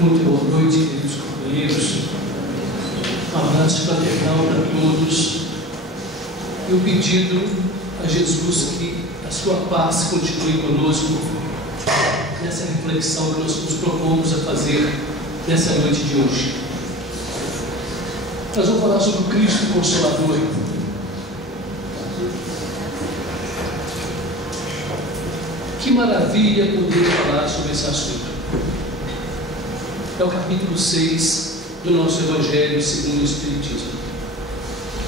Muito boa noite, queridos companheiros. Um abraço fraternal para todos. Eu pedido a Jesus que a sua paz continue conosco nessa reflexão que nós nos propomos a fazer nessa noite de hoje. Nós vamos falar sobre o Cristo Consolador. Que maravilha poder falar sobre esse assunto. É o capítulo 6 do nosso Evangelho segundo o Espiritismo.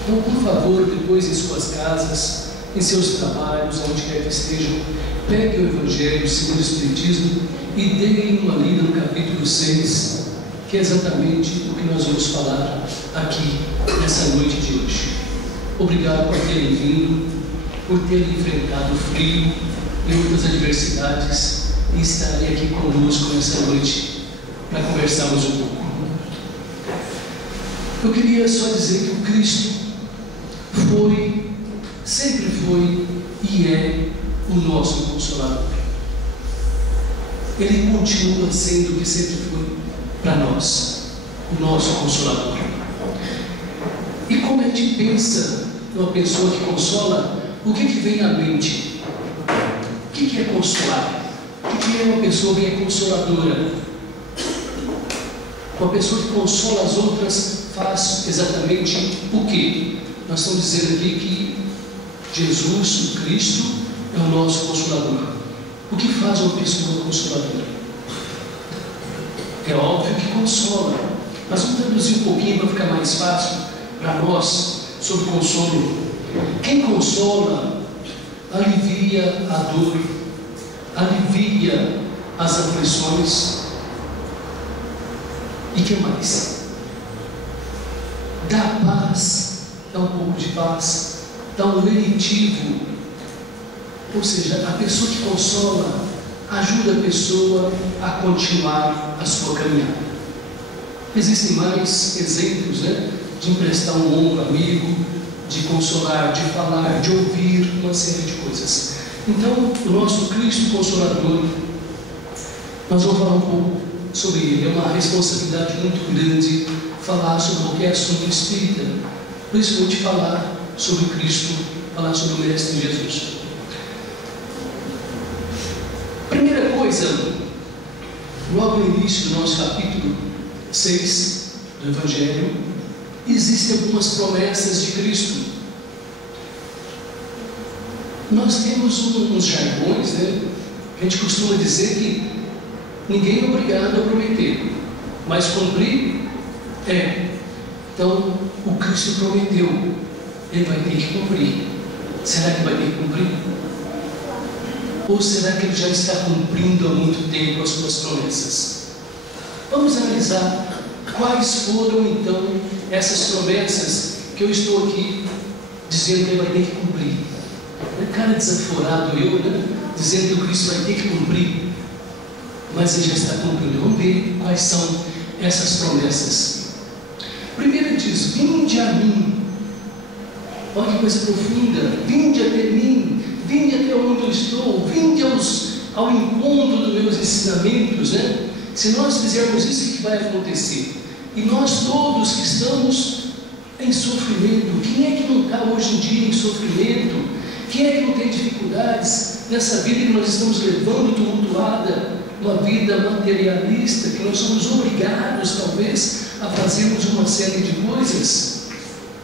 Então, por favor, depois em suas casas, em seus trabalhos, onde quer que estejam, peguem o Evangelho segundo o Espiritismo e deem uma lida no capítulo 6, que é exatamente o que nós vamos falar aqui, nessa noite de hoje. Obrigado por terem vindo, por terem enfrentado o frio e outras adversidades e estarem aqui conosco nessa noite para conversarmos um pouco. Eu queria só dizer que o Cristo sempre foi e é o nosso Consolador. Ele continua sendo o que sempre foi para nós, o nosso Consolador. E como a gente pensa numa pessoa que consola, o que vem à mente? O que é consolar? O que é uma pessoa que é consoladora? Uma pessoa que consola as outras faz exatamente o quê? Nós estamos dizendo aqui que Jesus, o Cristo, é o nosso Consolador. O que faz uma pessoa consoladora? É óbvio que consola, mas vamos traduzir um pouquinho para ficar mais fácil para nós sobre consolo. Quem consola alivia a dor, alivia as aflições. E que mais? Dá paz, dá um pouco de paz, dá um lenitivo. Ou seja, a pessoa que consola ajuda a pessoa a continuar a sua caminhada. Existem mais exemplos, de emprestar um ombro amigo, de consolar, de falar, de ouvir, uma série de coisas. Então, o nosso Cristo Consolador, nós vamos falar um pouco sobre ele. É uma responsabilidade muito grande falar sobre qualquer assunto espírita, principalmente falar sobre Cristo, falar sobre o Mestre Jesus. Primeira coisa, logo no início do nosso capítulo 6 do Evangelho, existem algumas promessas de Cristo. Nós temos uns jargões, a gente costuma dizer que ninguém é obrigado a prometer, mas cumprir é. Então, o Cristo prometeu, ele vai ter que cumprir. Será que vai ter que cumprir? Ou será que ele já está cumprindo há muito tempo as suas promessas? Vamos analisar quais foram então essas promessas que eu estou aqui dizendo que ele vai ter que cumprir. Cara desaforado eu, dizendo que o Cristo vai ter que cumprir, mas ele já está cumprindo. Vamos ver quais são essas promessas. Primeiro ele diz: vinde a mim. Olha que coisa profunda. Vinde até mim, vinde até onde eu estou, vinde ao encontro dos meus ensinamentos. Se nós fizermos isso, o que vai acontecer? E nós todos que estamos em sofrimento, quem é que não está hoje em dia em sofrimento? Quem é que não tem dificuldades nessa vida que nós estamos levando tumultuada? Uma vida materialista, que nós somos obrigados, talvez, a fazermos uma série de coisas.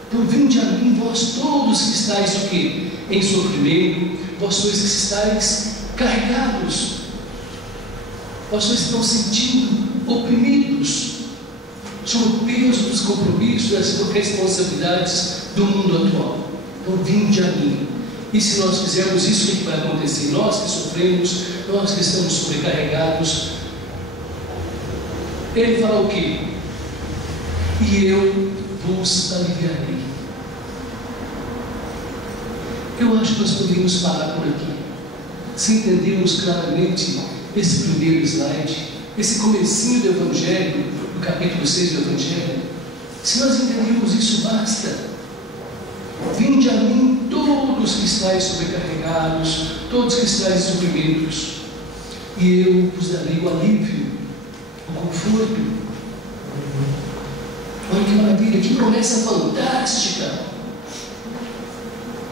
Então, vinde a mim, vós todos que estáis o quê? Em sofrimento, vós todos que estáis carregados, vós todos que estão sentindo oprimidos, sob o peso dos compromissos, das responsabilidades do mundo atual. Então, vinde a mim. E se nós fizermos isso, o que vai acontecer? Nós que sofremos, nós que estamos sobrecarregados, ele fala o quê? E eu vos aliviarei. Eu acho que nós poderíamos parar por aqui, se entendermos claramente esse primeiro slide, esse comecinho do Evangelho, do capítulo 6 do Evangelho. Se nós entendermos isso, basta. Vinde a mim todos que estáis sobrecarregados, todos que estáis em sofrimentos, e eu vos darei o alívio, o conforto. conforto. Olha que maravilha, que promessa fantástica.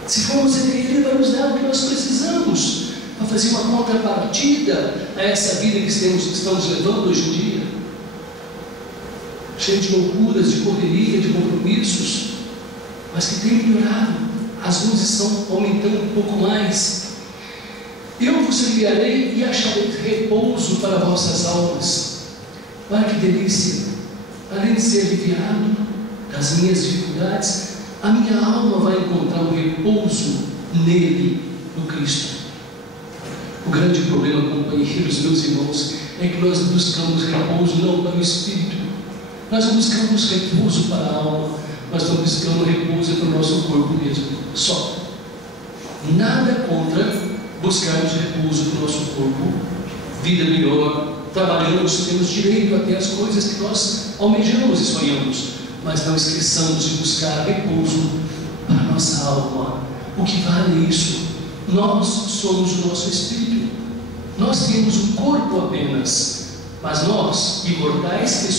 Se formos até Ele, Ele vai nos dar o que nós precisamos para fazer uma contrapartida a essa vida que estamos levando hoje em dia, cheia de loucuras, de correria, de compromissos, mas que tem melhorado. As luzes estão aumentando um pouco mais. Eu vos enviarei e acharei repouso para vossas almas. Olha que delícia! Além de ser aliviado das minhas dificuldades, a minha alma vai encontrar um repouso nele, no Cristo. O grande problema, companheiros, meus irmãos, é que nós buscamos repouso não para o espírito, nós buscamos repouso para a alma, nós estamos buscando repouso para o nosso corpo mesmo, só. Nada contra buscarmos repouso para o nosso corpo, vida melhor, trabalhamos, temos direito a ter as coisas que nós almejamos e sonhamos, mas não esqueçamos de buscar repouso para a nossa alma. O que vale é isso? Nós somos o nosso espírito, nós temos um corpo apenas, mas nós, imortais que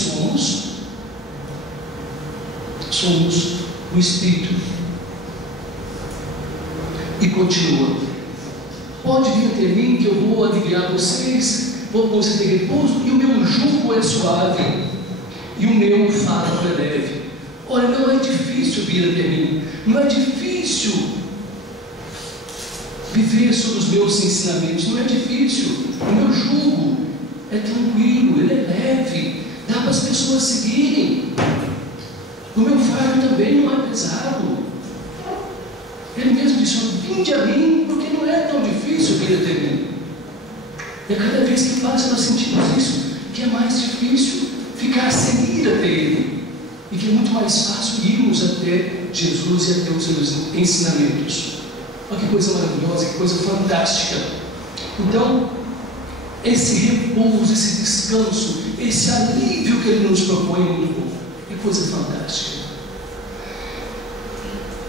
somos o espírito. E continua: pode vir até mim que eu vou aliviar vocês, vou conceder repouso, e o meu jugo é suave e o meu fardo é leve. Olha, não é difícil vir até mim, não é difícil viver sobre os meus ensinamentos, não é difícil. O meu jugo é tranquilo, ele é leve, dá para as pessoas seguirem. O meu fardo também não é pesado. Ele mesmo disse: vinde a mim, porque não é tão difícil vir até mim. E a cada vez que passa nós sentimos isso, que é mais difícil ficar sem ir até Ele, e que é muito mais fácil irmos até Jesus e até os seus ensinamentos. Olha que coisa maravilhosa, que coisa fantástica. Então, esse repouso, esse descanso, esse alívio que Ele nos propõe é muito bom, é coisa fantástica.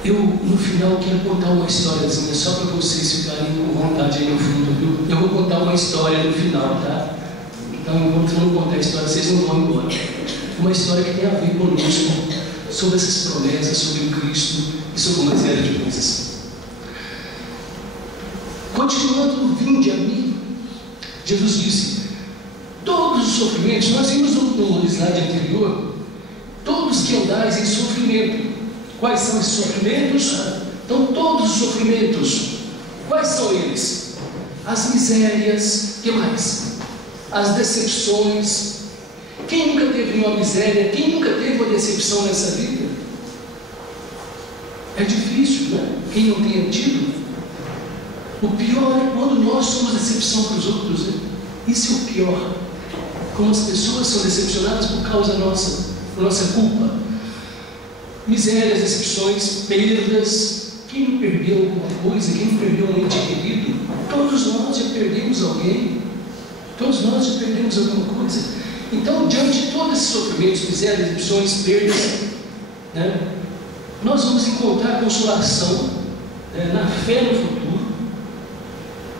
Eu, no final, quero contar uma historiazinha, só para vocês ficarem com vontade aí no fundo, viu? Eu vou contar uma história no final, tá? Então, enquanto eu não contar a história, vocês não vão embora. Uma história que tem a ver conosco, sobre essas promessas, sobre o Cristo e sobre uma série de coisas. Continuando, vinde a mim, Jesus disse: todos os sofrimentos, nós vimos no slide anterior, todos que andais em sofrimento. Quais são esses sofrimentos? Então, todos os sofrimentos, quais são eles? As misérias, que mais? As decepções. Quem nunca teve uma miséria? Quem nunca teve uma decepção nessa vida? É difícil, né? Quem não tenha tido. O pior é quando nós somos decepção para os outros, né? Isso é o pior. Como as pessoas são decepcionadas por causa da nossa culpa. Misérias, decepções, perdas. Quem não perdeu alguma coisa? Quem não perdeu um ente querido? Todos nós já perdemos alguém. Todos nós já perdemos alguma coisa. Então, diante de todos esses sofrimentos, misérias, decepções, perdas, né, nós vamos encontrar consolação, na fé no futuro.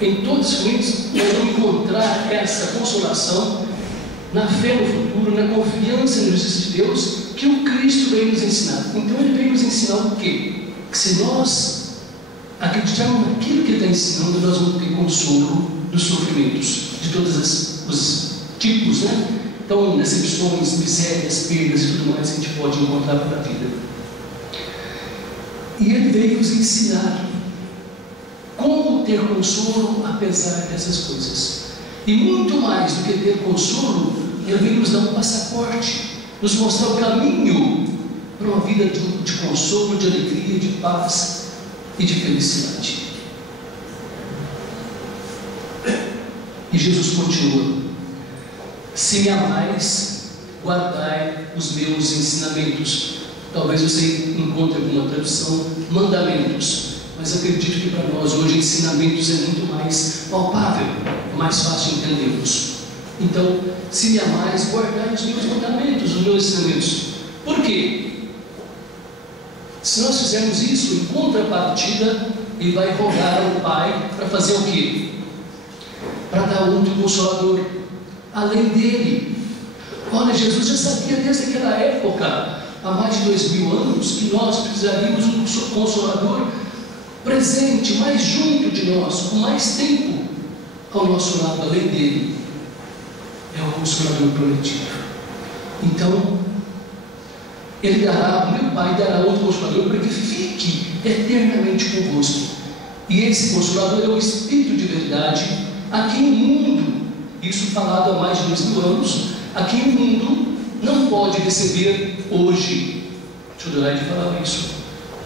Em todos os sofrimentos, nós vamos encontrar essa consolação na fé no futuro, na confiança na justiça de Deus, que o Cristo veio nos ensinar. Então Ele veio nos ensinar o quê? Que se nós acreditarmos naquilo que Ele está ensinando, nós vamos ter consolo dos sofrimentos, de todos os tipos, né? Então, decepções, misérias, perdas e tudo mais que a gente pode encontrar para a vida. E Ele veio nos ensinar como ter consolo apesar dessas coisas. E muito mais do que ter consolo, Ele veio nos dar um passaporte, nos mostrar o caminho para uma vida de consolo, de alegria, de paz e de felicidade. E Jesus continua: se me amais, guardai os meus ensinamentos. Talvez você encontre alguma tradução, mandamentos, mas acredito que para nós hoje ensinamentos é muito mais palpável, mais fácil entendermos. Então, se me amais, guardai os meus mandamentos, os meus ensinamentos. Por quê? Se nós fizermos isso, em contrapartida, Ele vai rogar ao Pai para fazer o quê? Para dar outro Consolador, além dele. Olha, Jesus já sabia desde aquela época, há mais de 2000 anos, que nós precisaríamos de um Consolador presente, mais junto de nós, com mais tempo ao nosso lado, além dele. É o Consolador prometido. Então, Ele dará, meu Pai dará outro Consolador para que fique eternamente convosco. E esse Consolador é o Espírito de verdade, a quem o mundo, isso falado há mais de 2000 anos, a quem o mundo não pode receber hoje. Chodoride falava isso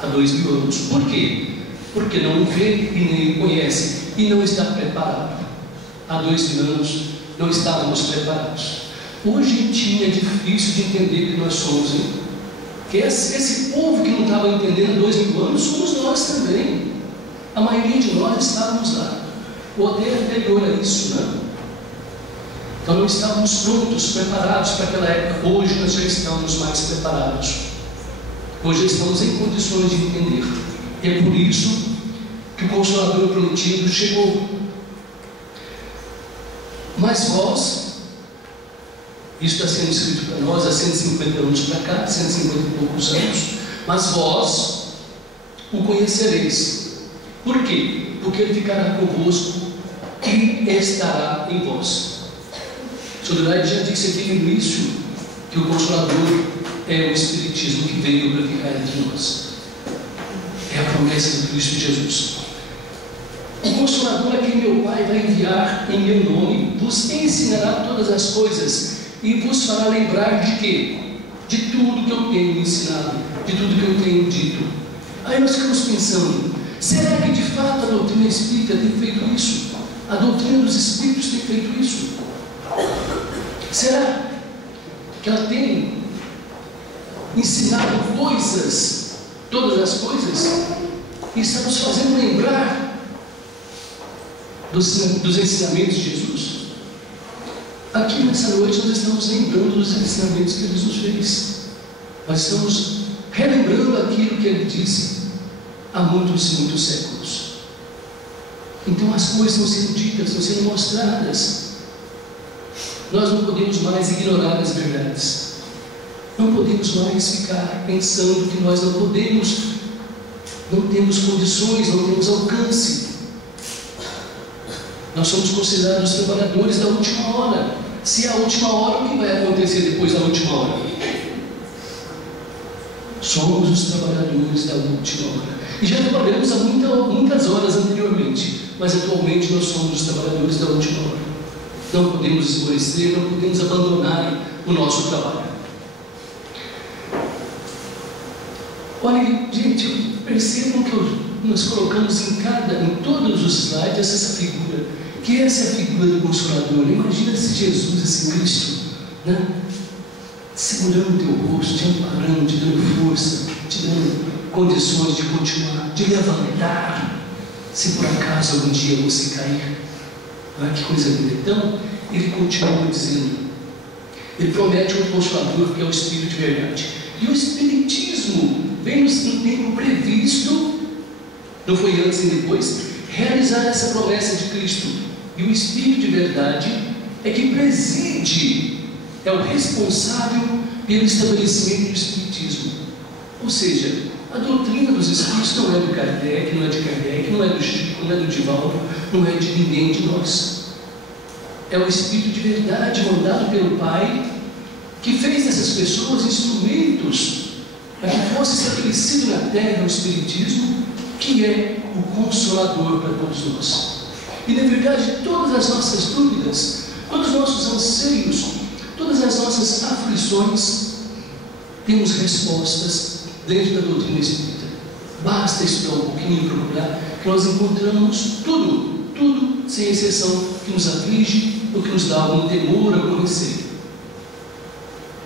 há 2000 anos. Por quê? Porque não o vê e nem o conhece, e não está preparado. Há 2000 anos não estávamos preparados. Hoje em dia é difícil de entender que nós somos, hein? Que esse povo que não estava entendendo há 2000 anos, somos nós também. A maioria de nós estávamos lá, ou até anterior a isso, né? Então não estávamos prontos, preparados para aquela época. Hoje nós já estamos mais preparados. Hoje estamos em condições de entender. E é por isso que o Consolador prometido chegou. Mas vós, isso está sendo escrito para nós há 150 anos para cá, 150 e poucos anos, mas vós o conhecereis. Por quê? Porque Ele ficará convosco e estará em vós. Chodoride já disse aqui no início que o Consolador é o Espiritismo que veio para ficar entre nós. É a promessa de Cristo Jesus. O Consolador é quem meu Pai vai enviar em meu nome, vos ensinará todas as coisas e vos fará lembrar de quê? De tudo que eu tenho ensinado, de tudo que eu tenho dito. Aí nós ficamos pensando, será que de fato a doutrina espírita tem feito isso? A doutrina dos espíritos tem feito isso? Será que ela tem ensinado coisas, todas as coisas, e estamos fazendo lembrar dos ensinamentos de Jesus? Aqui nessa noite nós estamos lembrando dos ensinamentos que Jesus fez. Nós estamos relembrando aquilo que Ele disse há muitos e muitos séculos. Então as coisas estão sendo ditas, estão sendo mostradas. Nós não podemos mais ignorar as verdades. Não podemos mais ficar pensando que nós não podemos, não temos condições, não temos alcance. Nós somos considerados trabalhadores da última hora. Se é a última hora, o que vai acontecer depois da última hora? Somos os trabalhadores da última hora. E já trabalhamos há muitas horas anteriormente, mas atualmente nós somos os trabalhadores da última hora. Não podemos esmorecer, não podemos abandonar o nosso trabalho. Olha, gente, percebam que nós colocamos em todos os slides essa figura, que essa é a figura do Consolador. Imagina se Jesus, esse Cristo, né, segurando o teu rosto, te amparando, te dando força, te dando condições de continuar, de levantar, se por acaso algum dia você cair. Olha que coisa linda. Então, ele continua dizendo, ele promete um Consolador que é o Espírito de verdade. E o Espiritismo vem no tempo previsto, não foi antes e depois, realizar essa promessa de Cristo. E o Espírito de verdade é que preside, é o responsável pelo estabelecimento do Espiritismo. Ou seja, a doutrina dos Espíritos não é do Kardec, não é de Kardec, não é do Chico, não é do Divaldo, não é de ninguém de nós. É o Espírito de verdade mandado pelo Pai, que fez dessas pessoas instrumentos para que fosse estabelecido na terra o Espiritismo, que é o Consolador para todos nós. E na verdade, todas as nossas dúvidas, todos os nossos anseios, todas as nossas aflições, temos respostas dentro da doutrina espírita. Basta estudar um pouquinho e procurar, que nós encontramos tudo, sem exceção, que nos aflige ou que nos dá algum temor, algum receio.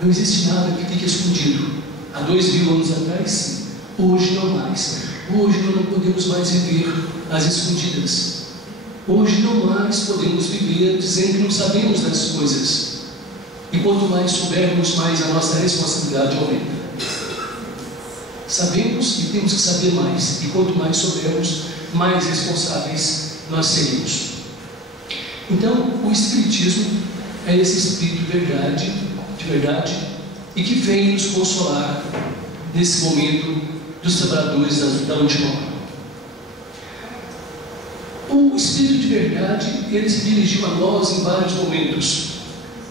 Não existe nada que fique escondido. Há 2000 anos atrás, sim. Hoje não mais. Hoje nós não podemos mais viver às escondidas. Hoje não mais podemos viver dizendo que não sabemos das coisas. E quanto mais soubermos, mais a nossa responsabilidade aumenta. Sabemos e temos que saber mais. E quanto mais soubermos, mais responsáveis nós seremos. Então, o Espiritismo é esse Espírito de verdade, de de verdade e que vem nos consolar nesse momento dos trabalhadores da última hora. O Espírito de verdade, ele se dirigiu a nós em vários momentos.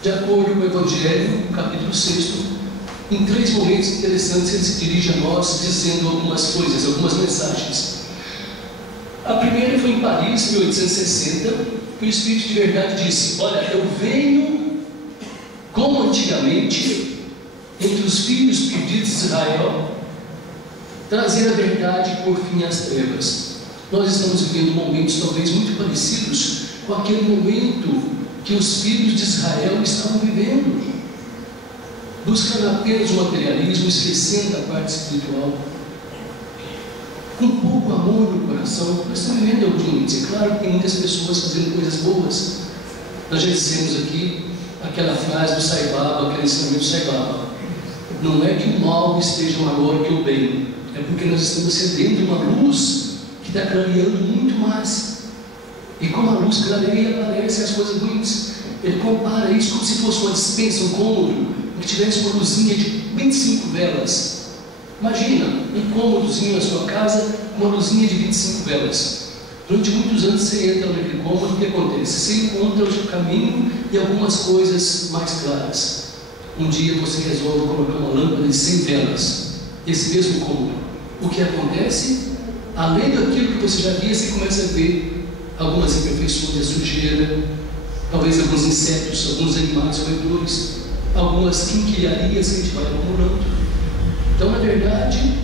De acordo com o Evangelho, capítulo 6, em 3 momentos interessantes ele se dirige a nós dizendo algumas coisas, algumas mensagens. A primeira foi em Paris, em 1860, que o Espírito de verdade disse: olha, eu venho como antigamente entre os filhos perdidos de Israel, trazer a verdade por fim às trevas. Nós estamos vivendo momentos talvez muito parecidos com aquele momento que os filhos de Israel estavam vivendo, buscando apenas o materialismo, esquecendo a parte espiritual, com pouco amor no coração. Nós estamos vivendo alguns momentos. É claro que tem muitas pessoas fazendo coisas boas. Nós já dissemos aqui aquela frase do Sai Baba, aquele ensinamento do Sai Baba: não é que o mal esteja maior que o bem, é porque nós estamos acendendo uma luz que está clareando muito mais. E como a luz clareia, aparecem as coisas ruins. Ele compara isso como se fosse uma despensa, um cômodo que tivesse uma luzinha de 25 velas. Imagina um cômodozinho na sua casa com uma luzinha de 25 velas. Durante muitos anos você entra naquele cômodo, o que acontece? Você encontra o caminho e algumas coisas mais claras. Um dia você resolve colocar uma lâmpada de 100 velas, esse mesmo cômodo. O que acontece? Além daquilo que você já via, você começa a ver algumas imperfeições, a sujeira, talvez alguns insetos, alguns animais roedores, algumas quinquilharias que a gente vai acumulando. Então, na verdade,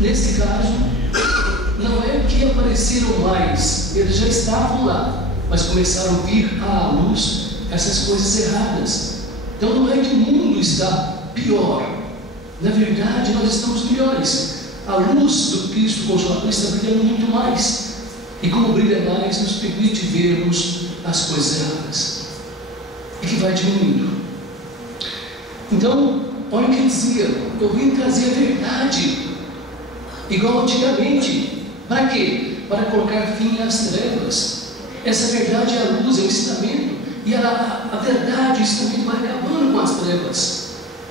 nesse caso, não é que apareceram mais, eles já estavam lá, mas começaram a vir à luz essas coisas erradas. Então, não é que o mundo está pior, na verdade, nós estamos melhores. A luz do Cristo Consolador está brilhando muito mais, e como brilha mais, nos permite vermos as coisas erradas, e que vai diminuindo. Então, olha o que ele dizia: eu vim trazer a verdade, igual antigamente. Para quê? Para colocar fim às trevas. Essa verdade é a luz, é o ensinamento, e a verdade, o ensinamento vai acabando com as trevas,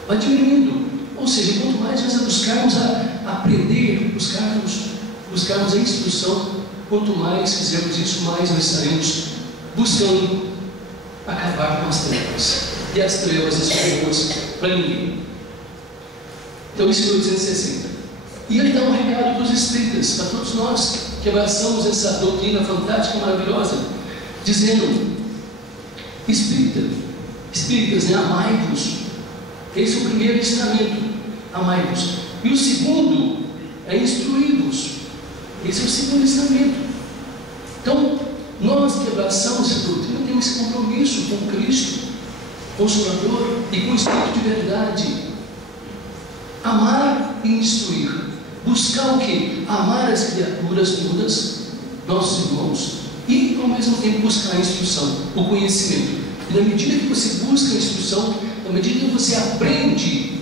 vai diminuindo. Ou seja, quanto mais nós buscarmos a aprender, buscarmos a instrução, quanto mais fizermos isso, mais nós estaremos buscando acabar com as trevas. E as trevas não são boas para ninguém. Então, isso é 1860. E ele dá um recado para os espíritas, para todos nós que abraçamos essa doutrina fantástica, maravilhosa, dizendo: espíritas, né? Amai-vos. Esse é o primeiro ensinamento, amai-vos. E o segundo é instruí-vos. Esse é o segundo ensinamento. Então, nós que abraçamos essa doutrina temos esse compromisso com Cristo Consolador e com o Espírito de verdade. Amar e instruir. Buscar o quê? Amar as criaturas todas, nossos irmãos, e ao mesmo tempo buscar a instrução, o conhecimento. E na medida que você busca a instrução, na medida que você aprende,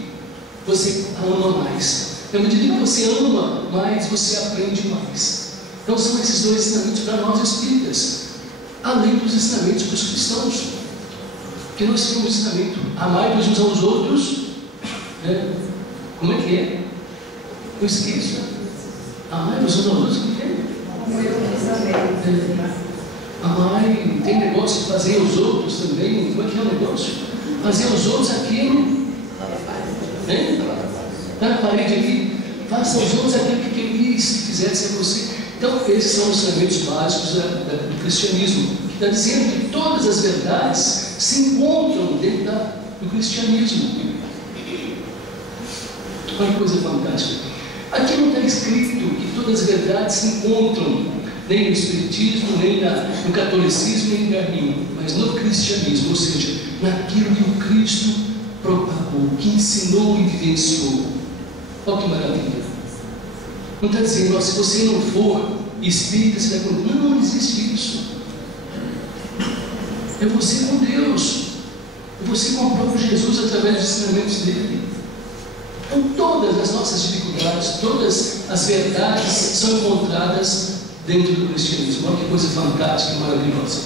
você ama mais. Na medida que você ama mais, você aprende mais. Então são esses dois ensinamentos para nós espíritas, além dos ensinamentos para os cristãos. Que nós temos o ensinamento: amai-vos uns aos outros, né? Como é que é? Eu esqueço. Amai-vos uns aos outros, como é? Amai, tem negócio de fazer aos outros também. Como é que é o negócio? Fazer aos outros aquilo. Está na parede aqui. Faça aos outros aquilo que quis que fizesse a você. Então, esses são os ensinamentos básicos do cristianismo, que está dizendo que todas as verdades se encontram dentro do cristianismo. Olha que coisa fantástica. Aqui não está escrito que todas as verdades se encontram nem no Espiritismo, nem no catolicismo, nem em lugar nenhum, mas no cristianismo, ou seja, naquilo que o Cristo propagou, que ensinou e vivenciou. Olha que maravilha. Não está dizendo: ó, se você não for espírita, você vai condenar. Não existe isso. É você com Deus, é você com o próprio Jesus através dos ensinamentos dele. Então, todas as nossas dificuldades, todas as verdades são encontradas dentro do cristianismo. Olha que coisa fantástica e maravilhosa.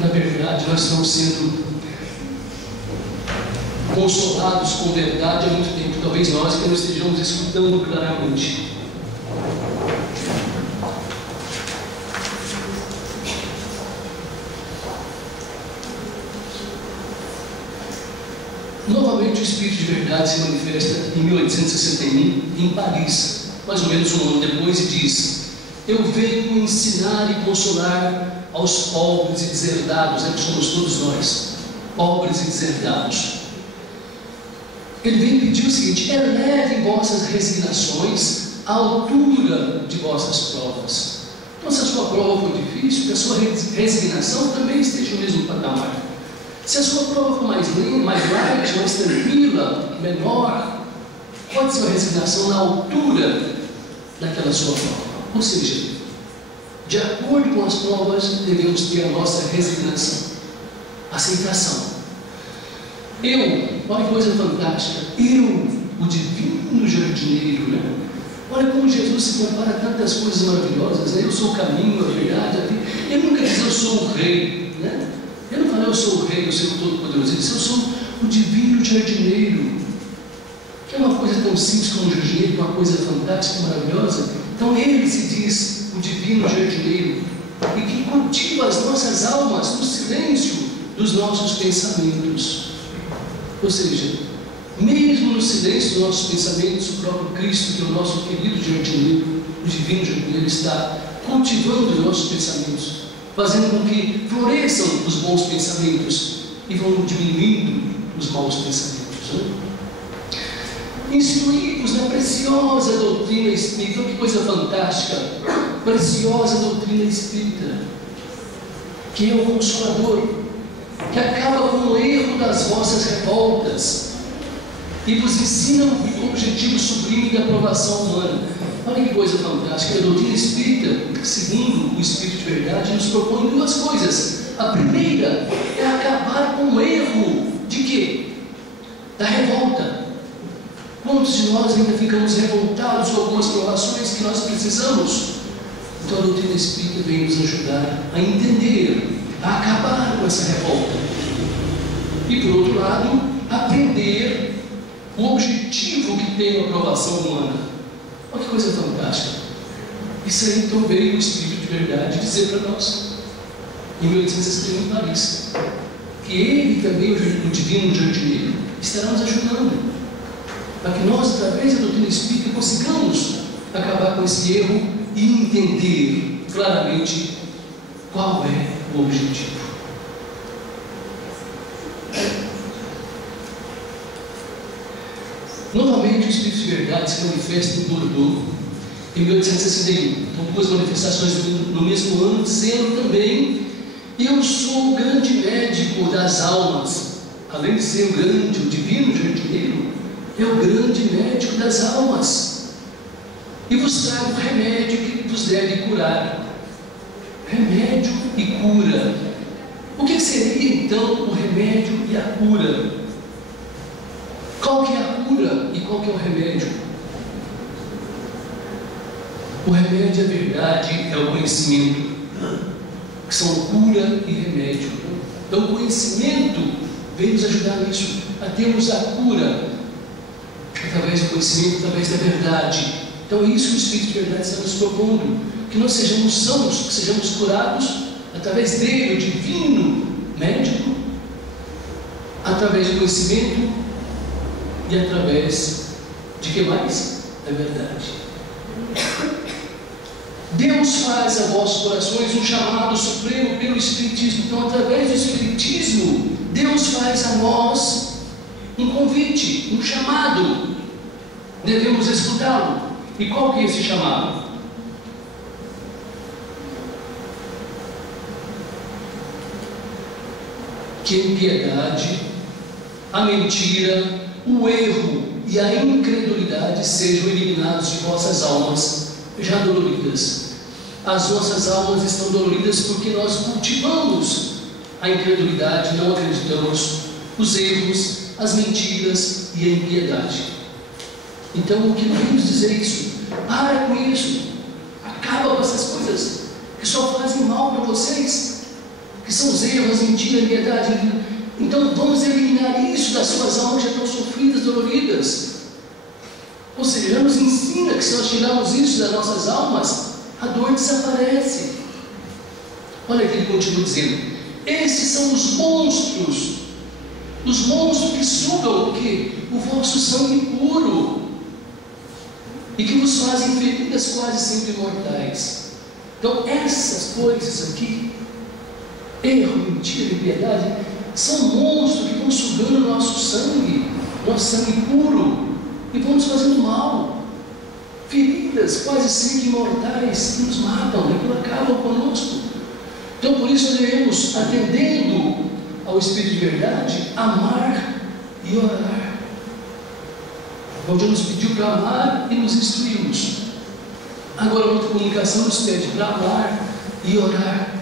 na verdade, nós estamos sendo consolados com verdade há muito tempo. Talvez nós que não estejamos escutando claramente. Novamente o Espírito de verdade se manifesta em 1861 em Paris, mais ou menos um ano depois, e diz: eu venho ensinar e consolar aos pobres e deserdados, que somos todos nós, pobres e deserdados. Ele vem pedir o seguinte: elevem vossas resignações à altura de vossas provas. Então, se a sua prova for difícil, que a sua resignação também esteja no mesmo patamar. Se a sua prova for mais light, mais tranquila, menor, pode ser uma resignação na altura daquela sua prova. Ou seja, de acordo com as provas, devemos ter a nossa resignação, aceitação. Olha que coisa fantástica, o divino jardineiro, né? Olha como Jesus se compara a tantas coisas maravilhosas, né? Eu sou o caminho, a verdade, a vida. Ele nunca diz eu sou o rei, né? Ele não fala eu sou o rei, eu sou o todo-poderoso. Ele diz eu sou o divino jardineiro, que é uma coisa tão simples como um jardineiro, que é uma coisa fantástica, maravilhosa. Então ele se diz o divino jardineiro, e que cultiva as nossas almas no silêncio dos nossos pensamentos. Ou seja, mesmo no silêncio dos nossos pensamentos, o próprio Cristo, que é o nosso querido jardineiro, o divino jardineiro, está cultivando os nossos pensamentos, fazendo com que floresçam os bons pensamentos e vão diminuindo os maus pensamentos, né? Instruí-vos na preciosa doutrina espírita. Que coisa fantástica! Preciosa doutrina espírita, que é o Consolador, que acaba com o erro das vossas revoltas e vos ensina o objetivo sublime da aprovação humana. Olha que coisa fantástica! A doutrina espírita, segundo o Espírito de verdade, nos propõe duas coisas. A primeira é acabar com o erro de quê? Da revolta. Quantos de nós ainda ficamos revoltados com algumas provações que nós precisamos? Então a doutrina espírita vem nos ajudar a entender, a acabar com essa revolta. E por outro lado, aprender o objetivo que tem a aprovação humana. Olha que coisa fantástica! Isso aí então veio o Espírito de verdade dizer para nós, em 1861 em Paris, que ele também, o divino jardineiro, estará nos ajudando, para que nós, através da doutrina espírita, consigamos acabar com esse erro e entender claramente qual é o objetivo. Novamente o Espírito de verdade se manifesta em Bordeaux em 1861. Então, duas manifestações no mesmo ano, dizendo também: eu sou o grande médico das almas. Além de ser o divino jardineiro, é o grande médico das almas, e vos trago o remédio que vos deve curar. Remédio e cura. O que seria então o remédio e a cura? Qual que é a cura e qual que é o remédio? O remédio, a verdade, é o conhecimento, que são cura e remédio. Então o conhecimento vem nos ajudar nisso, a termos a cura através do conhecimento, através da verdade. Então é isso que o Espírito de verdade está nos propondo, que nós sejamos sãos, que sejamos curados através dele, o divino médico, através do conhecimento e através de que mais? Da verdade. Deus faz a vossos corações um chamado supremo pelo Espiritismo. Então, através do Espiritismo, Deus faz a nós um convite, um chamado. Devemos escutá-lo. E qual que é esse chamado? Que a impiedade, a mentira, o erro e a incredulidade sejam eliminados de vossas almas já doloridas. As nossas almas estão doloridas porque nós cultivamos a incredulidade, não acreditamos, os erros, as mentiras e a impiedade. Então o que nós vamos dizer é isso: para com isso, acaba com essas coisas que só fazem mal para vocês, que são os erros, mentira, impiedade. Então vamos eliminar isso das suas almas já estão sofridas, doloridas. Ou seja, já nos ensina que se nós tirarmos isso das nossas almas, a dor desaparece. Olha o que ele continua dizendo: esses são os monstros que sugam o quê? O vosso sangue puro, e que vos fazem feridas quase sempre mortais. Então essas coisas aqui, erro, mentira, impiedade, são monstros que vão sugando o nosso sangue puro, e vão nos fazendo mal. Feridas quase sempre mortais que nos matam, que acabam conosco. Então por isso nós devemos, atendendo ao Espírito de verdade, amar e orar. Onde nos pediu para amar e nos instruímos. Agora a outra comunicação nos pede para amar e orar.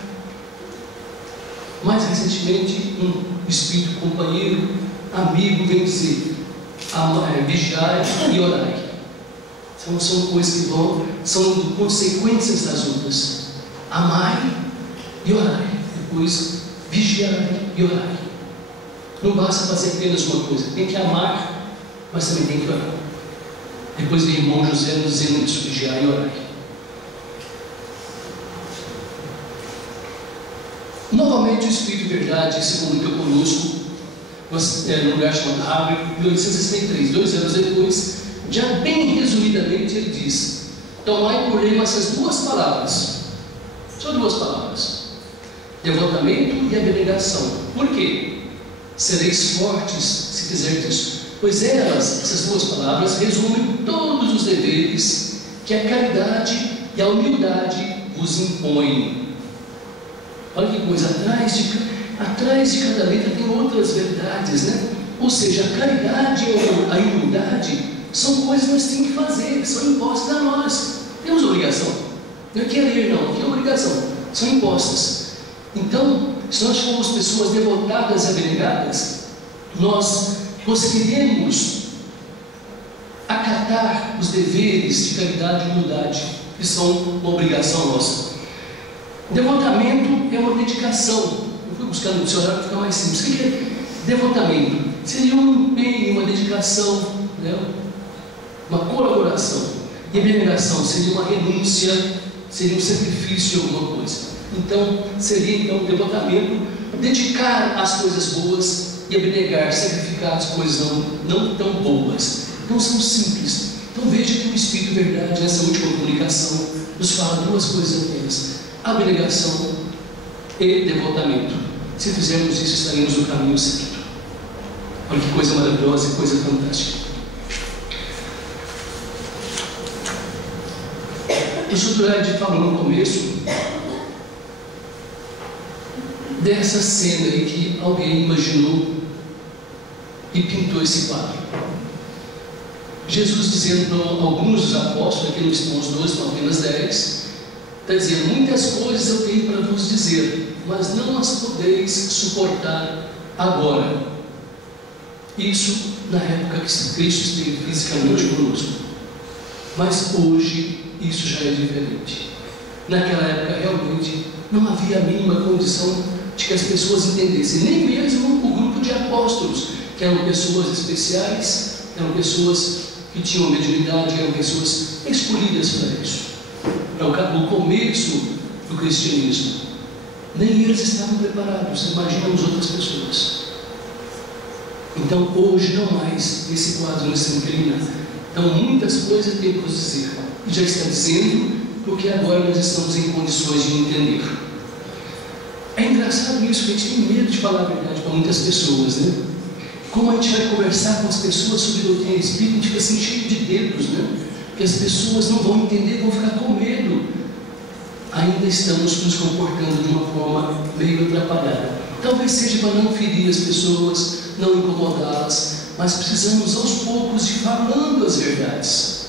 Mais recentemente, um espírito companheiro, amigo, vem dizer: vigiai e orai. São coisas que são consequências das outras. Amai e orai. Depois, vigiai e orai. Não basta fazer apenas uma coisa, tem que amar, mas também tem que orar. Depois vem o irmão José nos dizendo isso: vigiai e orai. Novamente o Espírito de Verdade se comunica conosco num lugar chamado Habre, em 1863, 2 anos depois. Já bem resumidamente ele diz: tomai por lema essas duas palavras, só duas palavras: devotamento e abnegação. Por quê? Sereis fortes se fizerdes isso, pois essas duas palavras resumem todos os deveres que a caridade e a humildade vos impõem. Olha que coisa, atrás de cada letra tem outras verdades, né? Ou seja, a caridade ou a humildade são coisas que nós temos que fazer, são impostas a nós. Temos obrigação. Não é que é ler, não, que é obrigação. São impostas. Então, se nós formos pessoas devotadas e abnegadas, nós conseguiremos acatar os deveres de caridade e humildade, que são uma obrigação nossa. Devotamento é uma dedicação. Eu fui buscar no dicionário para ficar mais simples. O que é devotamento? Seria um empenho, uma dedicação, né? Uma colaboração. E abnegação seria uma renúncia, seria um sacrifício de alguma coisa. Então, seria devotamento, dedicar às coisas boas e abnegar, sacrificar as coisas não tão boas. Então são simples. Então veja que o Espírito de Verdade, nessa última comunicação, nos fala duas coisas apenas: abnegação e devotamento. Se fizermos isso, estaremos no caminho certo. Olha que coisa maravilhosa, que coisa fantástica. O Sudrede falou no começo dessa cena aí que alguém imaginou e pintou esse quadro. Jesus dizendo para alguns dos apóstolos, aqui não estão os 12, estão apenas 10, está dizendo: muitas coisas eu tenho para vos dizer, mas não as podeis suportar agora. Isso na época que Cristo esteve fisicamente conosco. Mas hoje isso já é diferente. Naquela época realmente não havia a mínima condição de que as pessoas entendessem, nem mesmo o grupo de apóstolos, que eram pessoas especiais, eram pessoas que tinham mediunidade, eram pessoas escolhidas para isso, para o começo do cristianismo. Nem eles estavam preparados, imaginamos outras pessoas. Então hoje não mais esse quadro nos inclina. Então muitas coisas tem para nos dizer, e já está dizendo, porque agora nós estamos em condições de entender. É engraçado isso, que a gente tem medo de falar a verdade para muitas pessoas, né? Como a gente vai conversar com as pessoas sobre doutrina espírita, a gente fica assim cheio de dedos, né? Porque as pessoas não vão entender, vão ficar com medo. Ainda estamos nos comportando de uma forma meio atrapalhada. Talvez seja para não ferir as pessoas, não incomodá-las, mas precisamos aos poucos ir falando as verdades.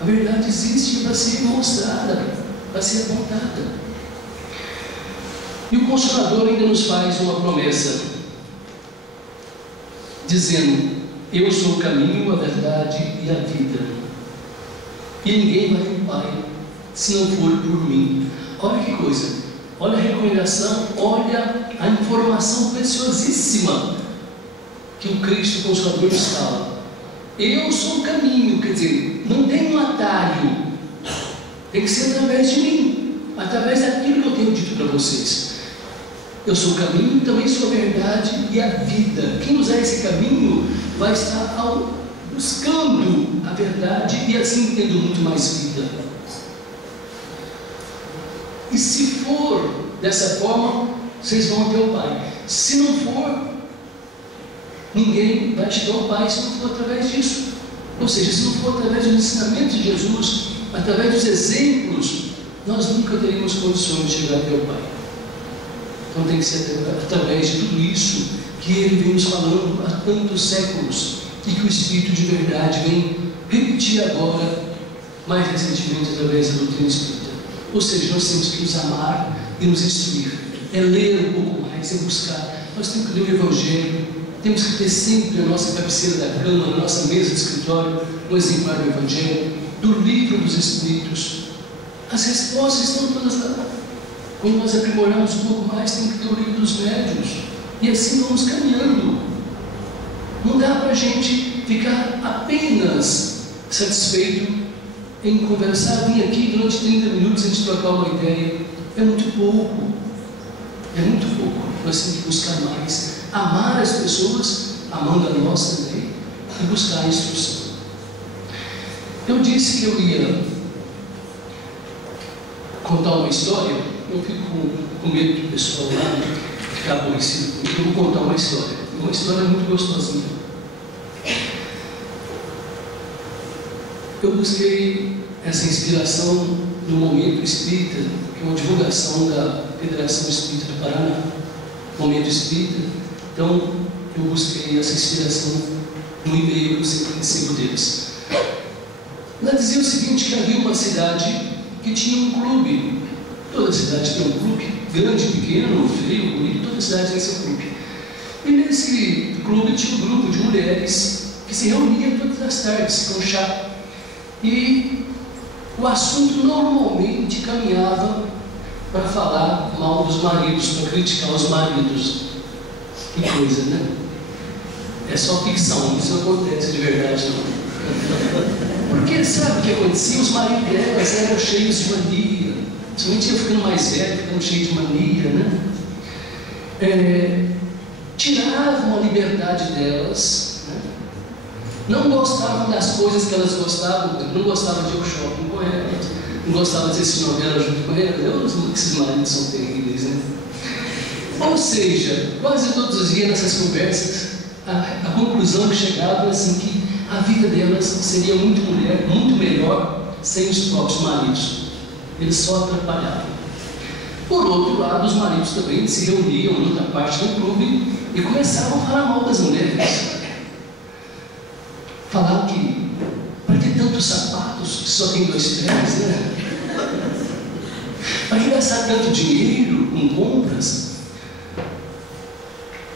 A verdade existe para ser mostrada, para ser apontada. E o Consolador ainda nos faz uma promessa, dizendo: eu sou o caminho, a verdade e a vida, e ninguém vai ao Pai se não for por mim. Olha que coisa, olha a recomendação, olha a informação preciosíssima que o Cristo Consolador nos fala. Eu sou o caminho, quer dizer, não tem um atalho, tem que ser através de mim, através daquilo que eu tenho dito para vocês. Eu sou o caminho, também sou a verdade e a vida. Quem usar esse caminho vai estar buscando a verdade e assim tendo muito mais vida. E se for dessa forma, vocês vão até o Pai. Se não for, ninguém vai chegar ao Pai se não for através disso. Ou seja, se não for através do ensinamento de Jesus, através dos exemplos, nós nunca teremos condições de chegar até o Pai. Então tem que ser através de tudo isso que Ele vem nos falando há tantos séculos e que o Espírito de verdade vem repetir agora, mais recentemente, através da doutrina espírita. Ou seja, nós temos que nos amar e nos instruir, é ler um pouco mais, é buscar. Nós temos que ler o Evangelho, temos que ter sempre a nossa cabeceira da cama, na nossa mesa de escritório, um exemplar do Evangelho, do livro dos Espíritos. As respostas estão todas lá. Quando nós aprimoramos um pouco mais, tem que ter o livro dos médiuns. E assim vamos caminhando. Não dá para a gente ficar apenas satisfeito em conversar, vir aqui durante 30 minutos a gente trocar uma ideia. É muito pouco. É muito pouco. Nós temos que buscar mais. Amar as pessoas, amando a nós também, e buscar a instrução. Eu disse que eu ia contar uma história. Eu fico com medo do pessoal lá ficar aborrecido comigo. Eu vou contar uma história muito gostosinha. Eu busquei essa inspiração no Momento Espírita, que é uma divulgação da Federação Espírita do Paraná, Momento Espírita. Então, eu busquei essa inspiração no e-mail que eu sempre recebo deles. Ela dizia o seguinte, que havia uma cidade que tinha um clube. Toda cidade tem um clube, grande, pequeno, feio, bonito, toda cidade tem seu clube. E nesse clube tinha um grupo de mulheres que se reuniam todas as tardes com chá. E o assunto normalmente caminhava para falar mal dos maridos, para criticar os maridos. Que coisa, né? É só ficção, isso não acontece de verdade, não. Porque sabe o que acontecia? Os maridos delas eram cheios de mania. Principalmente eu ficando mais velho, ficando cheio de mania, né? Tiravam a liberdade delas, né? Não gostavam das coisas que elas gostavam, não gostavam de ir ao shopping com elas, não gostavam de assistir novela junto com elas. Esses maridos são terríveis, né? Ou seja, quase todos os dias nessas conversas, a conclusão que chegava é assim, que a vida delas seria muito melhor sem os próprios maridos. Eles só atrapalhavam. Por outro lado, os maridos também se reuniam em outra parte do clube e começavam a falar mal das mulheres. Falavam que para ter tantos sapatos que só tem 2 pés, né? Para gastar tanto dinheiro com compras,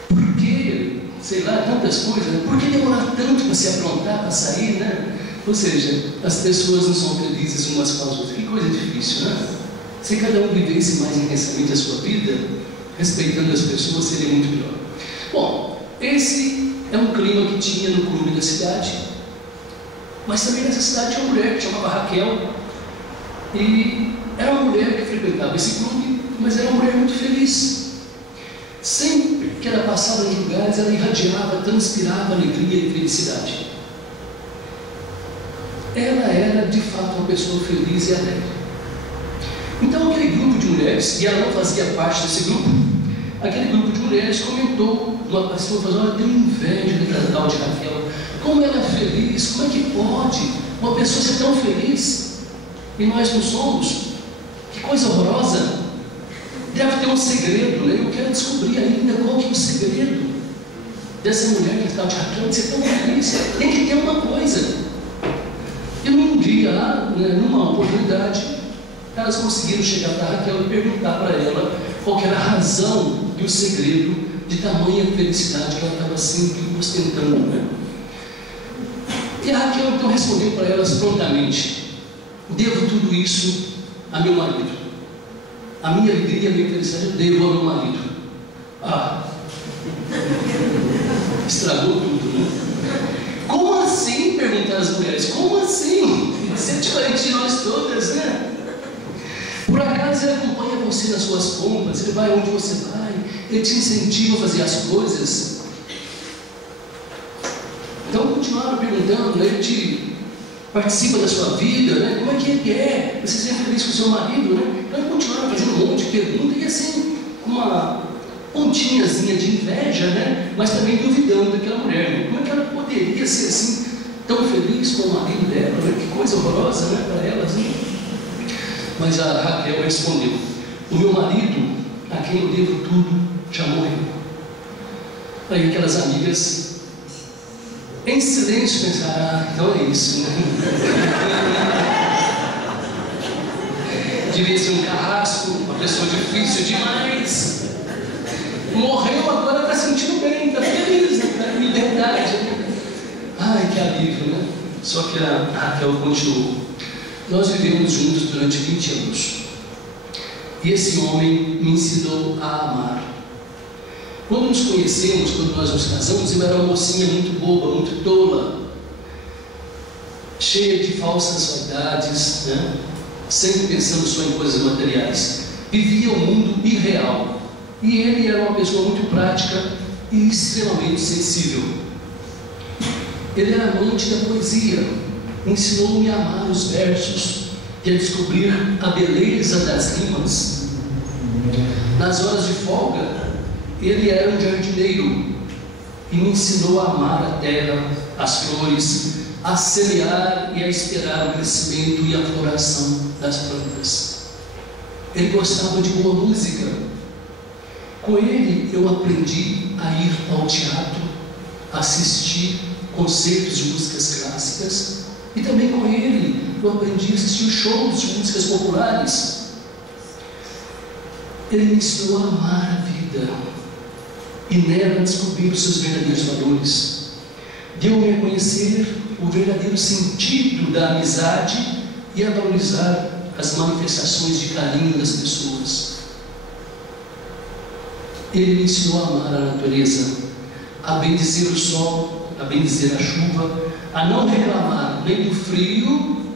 por que, sei lá, tantas coisas, né? Por que demorar tanto para se aprontar, para sair, né? Ou seja, as pessoas não são felizes umas com as outras. Que coisa difícil, né? Se cada um vivesse mais intensamente a sua vida, respeitando as pessoas, seria muito melhor. Bom, esse é um clima que tinha no clube da cidade. Mas também nessa cidade tinha uma mulher que chamava Raquel. E era uma mulher que frequentava esse clube, mas era uma mulher muito feliz. Sempre que ela passava nos lugares, ela irradiava, transpirava alegria e felicidade. Ela era de fato uma pessoa feliz e alegre. Então aquele grupo de mulheres, e ela não fazia parte desse grupo, aquele grupo de mulheres comentou, uma pessoa falou, olha, eu tenho inveja da tal de Raquel, como ela é feliz, como é que pode uma pessoa ser tão feliz e nós não somos? Que coisa horrorosa. Deve ter um segredo, né? Eu quero descobrir ainda qual que é o segredo dessa mulher que tal de Raquel de ser tão feliz. Tem que ter uma coisa. E num dia lá, né, numa oportunidade, elas conseguiram chegar para Raquel e perguntar para ela qual que era a razão e o segredo de tamanha felicidade que ela estava sempre ostentando, né? E a Raquel então respondeu para elas prontamente: devo tudo isso a meu marido. a minha alegria, a minha felicidade eu devo ao meu marido. Estragou tudo, né? Como assim? Perguntaram as mulheres. Como assim? Você é diferente de nós todas, né? Por acaso ele acompanha você nas suas compras, ele vai onde você vai, ele te incentiva a fazer as coisas. Então continuaram perguntando, ele te participa da sua vida, né? Como é que ele é? Você sempre feliz com o seu marido, né? Então continuaram fazendo um monte de perguntas e assim, uma pontinhazinha de inveja, né? Mas também duvidando daquela mulher, né? Como é que ela poderia ser assim, tão feliz com o marido dela, né? Que coisa horrorosa, né? Para elas, né? Mas a Raquel respondeu: o meu marido, a quem eu devo tudo, já morreu. Aí aquelas amigas, em silêncio, pensaram: então é isso, né? Devia ser um carrasco, uma pessoa difícil demais. Morreu, agora está sentindo bem, está feliz, está em liberdade. Ai, que alívio, né? Só que a Raquel continuou: nós vivemos juntos durante 20 anos. E esse homem me ensinou a amar. Quando nos conhecemos, quando nós nos casamos, eu era uma mocinha muito boba, muito tola, cheia de falsas vaidades, né? Sempre pensando só em coisas materiais. Vivia um mundo irreal. E ele era uma pessoa muito prática e extremamente sensível. Ele era amante da poesia. Ensinou-me a amar os versos e a descobrir a beleza das rimas. Nas horas de folga, ele era um jardineiro e me ensinou a amar a terra, as flores, a semear e a esperar o crescimento e a floração das plantas. Ele gostava de boa música. Com ele eu aprendi a ir ao teatro, assistir concertos de músicas clássicas, e também com ele eu aprendi a assistir shows de músicas populares. Ele me ensinou a amar a vida e nela descobrir os seus verdadeiros valores. Deu-me a conhecer o verdadeiro sentido da amizade e a valorizar as manifestações de carinho das pessoas. Ele me ensinou a amar a natureza, a bendizer o sol, a bendizer a chuva, a não reclamar nem do frio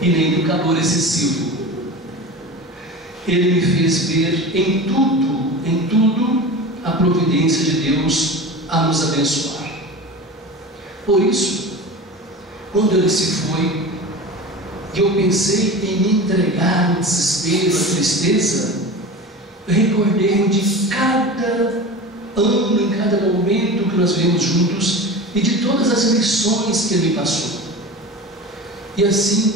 e nem do calor excessivo. Ele me fez ver em tudo, a providência de Deus a nos abençoar. Por isso, quando ele se foi, e eu pensei em me entregar no desespero, à tristeza, eu recordei-me de cada ano, em cada momento que nós vivemos juntos, e de todas as lições que ele me passou. E assim,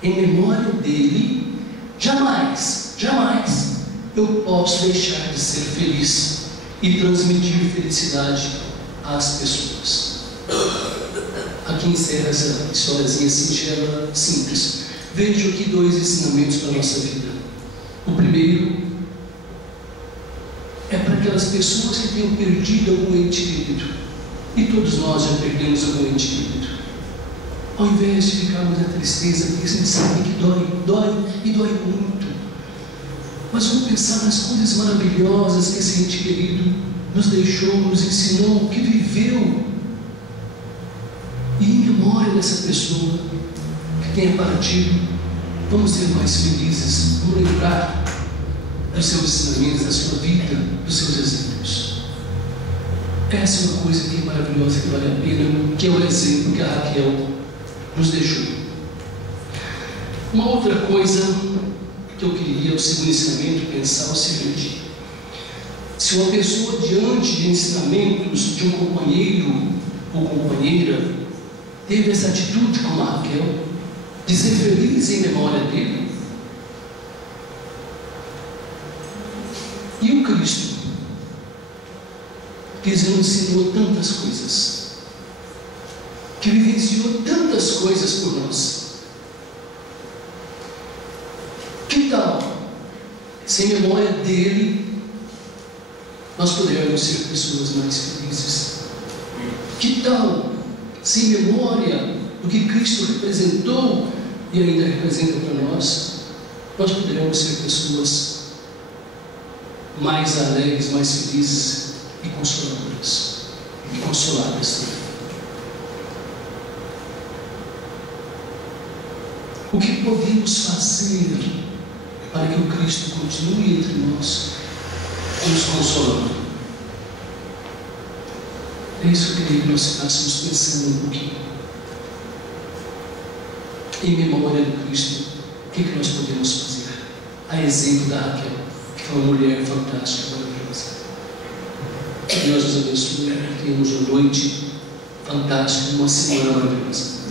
em memória dele, jamais eu posso deixar de ser feliz e transmitir felicidade às pessoas. Aqui encerra essa historiazinha singela, simples. Vejo aqui 2 ensinamentos para a nossa vida. O primeiro é para aquelas pessoas que tenham perdido algum ente querido. E todos nós já perdemos algum ente querido. Ao invés de ficarmos na tristeza, porque a gente sabe que dói muito. Mas vamos pensar nas coisas maravilhosas que esse ente querido nos deixou, nos ensinou, que viveu. E em memória dessa pessoa que tenha partido, vamos ser mais felizes, vamos lembrar dos seus ensinamentos, da sua vida, dos seus exemplos. Essa é uma coisa que é maravilhosa, que vale a pena, que é o exemplo que a Raquel nos deixou. Uma outra coisa que eu queria, o segundo ensinamento, pensar o seguinte: se uma pessoa, diante de ensinamentos de um companheiro ou companheira, teve essa atitude como a Raquel, de ser feliz em memória dele, e o Cristo, que nos ensinou tantas coisas, que vivenciou tantas coisas por nós, que tal, sem memória dele, nós podermos ser pessoas mais felizes? Que tal, sem memória do que Cristo representou e ainda representa para nós, nós poderemos ser pessoas mais alegres, mais felizes e consoladoras. E consoladas também. O que podemos fazer para que o Cristo continue entre nós, nos consolando? É isso que eu queria que nós ficássemos pensando um pouquinho. Em memória do Cristo, o que nós podemos fazer? A exemplo da Raquel, que foi uma mulher fantástica, maravilhosa. Que Deus nos abençoe, que tenhamos uma noite fantástica, uma semana maravilhosa.